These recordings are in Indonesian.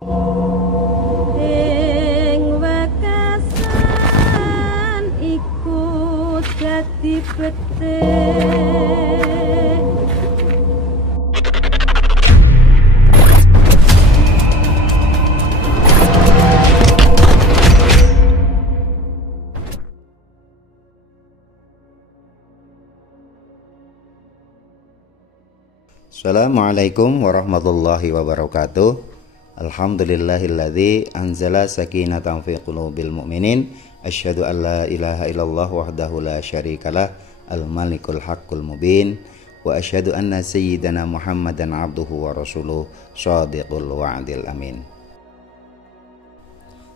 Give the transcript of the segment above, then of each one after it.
Ing wekasan iku dadi betih. Assalamualaikum warahmatullahi wabarakatuh. Alhamdulillahilladzi anzala sakinatan fi qulubil mu'minin. Asyhadu an la ilaha illallah wahdahu la syarikalah al-malikul haqqul mubin. Wa asyhadu anna sayyidana Muhammadan abduhu wa rasuluh shadiqul wa'dil amin.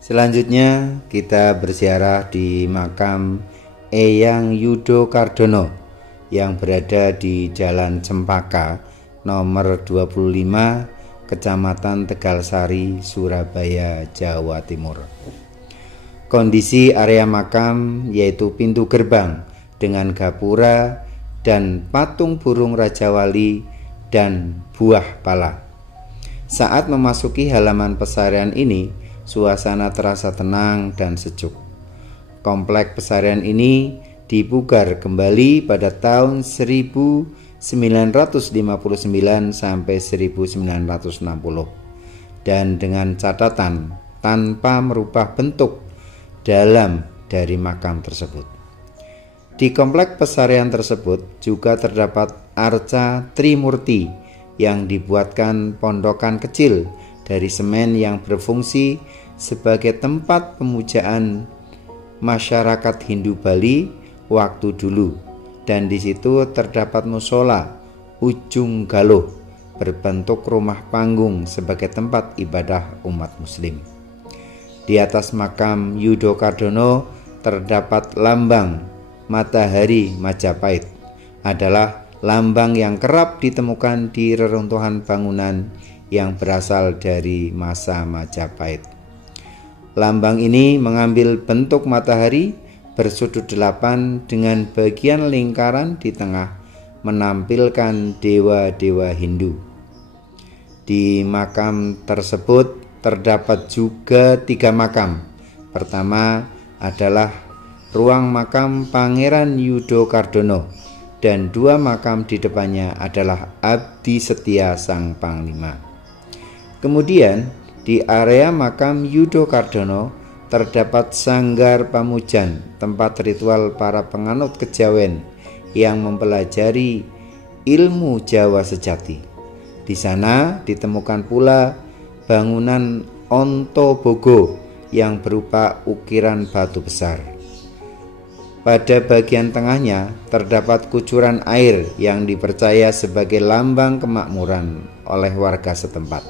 Selanjutnya kita berziarah di makam Eyang Yudo Kardono yang berada di Jalan Cempaka nomor 25, Kecamatan Tegalsari, Surabaya, Jawa Timur. Kondisi area makam yaitu pintu gerbang dengan gapura dan patung burung Raja Wali dan buah pala. Saat memasuki halaman pesarian ini, suasana terasa tenang dan sejuk. Komplek pesarian ini dipugar kembali pada tahun 1959 sampai 1960 dan dengan catatan tanpa merubah bentuk dalam dari makam tersebut. Di komplek pesarian tersebut juga terdapat arca Trimurti yang dibuatkan pondokan kecil dari semen yang berfungsi sebagai tempat pemujaan masyarakat Hindu Bali waktu dulu. Dan di situ terdapat musola ujung galuh berbentuk rumah panggung sebagai tempat ibadah umat muslim. Di atas makam Yudo Kardono terdapat lambang matahari Majapahit, adalah lambang yang kerap ditemukan di reruntuhan bangunan yang berasal dari masa Majapahit. Lambang ini mengambil bentuk matahari bersudut 8 dengan bagian lingkaran di tengah menampilkan dewa-dewa Hindu. Di makam tersebut terdapat juga 3 makam. Pertama adalah ruang makam Pangeran Yudo Kardono dan 2 makam di depannya adalah abdi setia sang Panglima. Kemudian di area makam Yudo Kardono terdapat sanggar pamujan, tempat ritual para penganut kejawen yang mempelajari ilmu Jawa sejati. Di sana ditemukan pula bangunan Ontobogo yang berupa ukiran batu besar. Pada bagian tengahnya terdapat kucuran air yang dipercaya sebagai lambang kemakmuran oleh warga setempat.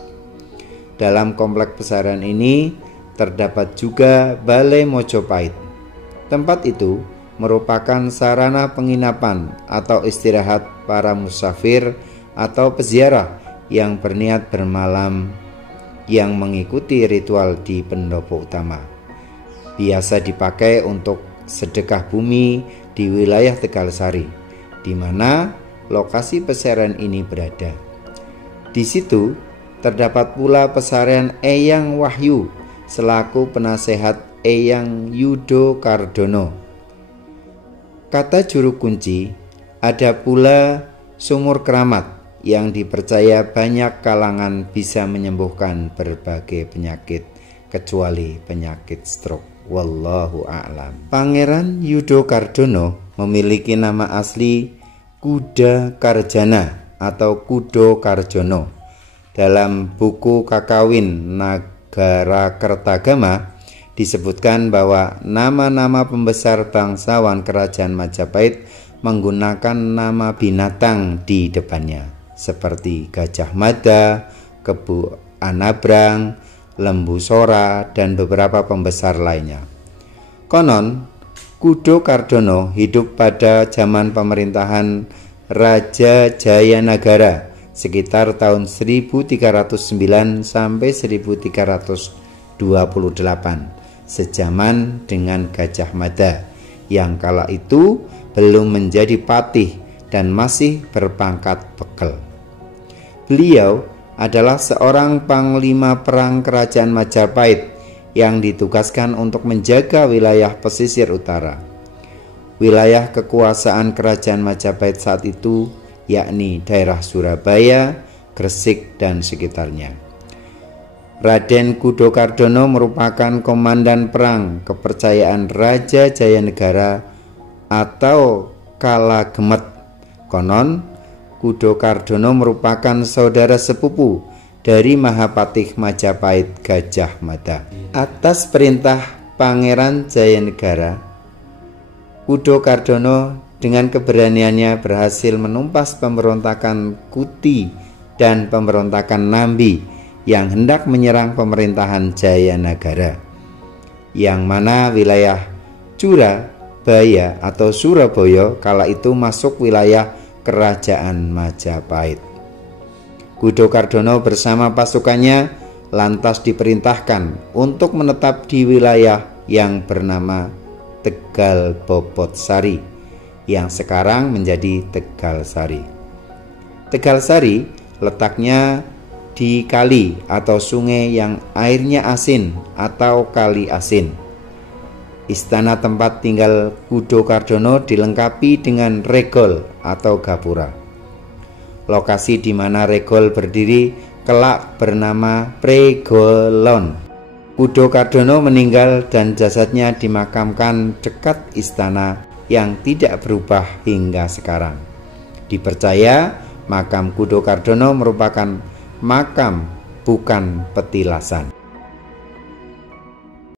Dalam komplek pesarian ini terdapat juga Balai Mojopahit. Tempat itu merupakan sarana penginapan atau istirahat para musafir atau peziarah yang berniat bermalam yang mengikuti ritual di pendopo utama. Biasa dipakai untuk sedekah bumi di wilayah Tegalsari, di mana lokasi pesarian ini berada. Di situ terdapat pula pesarian Eyang Wahyu selaku penasehat Eyang Yudo Kardono. Kata juru kunci, ada pula sumur keramat yang dipercaya banyak kalangan bisa menyembuhkan berbagai penyakit kecuali penyakit stroke. Wallahu a'lam. Pangeran Yudo Kardono memiliki nama asli Kuda Karjana atau Kudo Karjono. Dalam buku Kakawin Nagara Kertagama disebutkan bahwa nama-nama pembesar bangsawan kerajaan Majapahit menggunakan nama binatang di depannya, seperti Gajah Mada, Kebu Anabrang, Lembu Sora, dan beberapa pembesar lainnya. Konon, Kudo Kardono hidup pada zaman pemerintahan Raja Jayanagara sekitar tahun 1309 sampai 1328, sejaman dengan Gajah Mada yang kala itu belum menjadi patih dan masih berpangkat bekel. Beliau adalah seorang panglima perang kerajaan Majapahit yang ditugaskan untuk menjaga wilayah pesisir utara. Wilayah kekuasaan kerajaan Majapahit saat itu yakni daerah Surabaya, Gresik, dan sekitarnya. Raden Kudokardono merupakan komandan perang kepercayaan Raja Jayanegara atau Kalagemet. Konon, Kudokardono merupakan saudara sepupu dari Mahapatih Majapahit Gajah Mada. Atas perintah Pangeran Jayanegara, Kudokardono dengan keberaniannya berhasil menumpas pemberontakan Kuti dan pemberontakan Nambi yang hendak menyerang pemerintahan Jayanagara, yang mana wilayah Surabaya atau Surabaya kala itu masuk wilayah kerajaan Majapahit. Kudokardono bersama pasukannya lantas diperintahkan untuk menetap di wilayah yang bernama Tegal Bobotsari, yang sekarang menjadi Tegalsari. Tegalsari letaknya di kali atau sungai yang airnya asin atau kali asin. Istana tempat tinggal Kudokardono dilengkapi dengan regol atau gapura. Lokasi di mana regol berdiri kelak bernama Pregolon. Kudokardono meninggal dan jasadnya dimakamkan dekat istana yang tidak berubah hingga sekarang. Dipercaya makam Kudokardono merupakan makam bukan petilasan.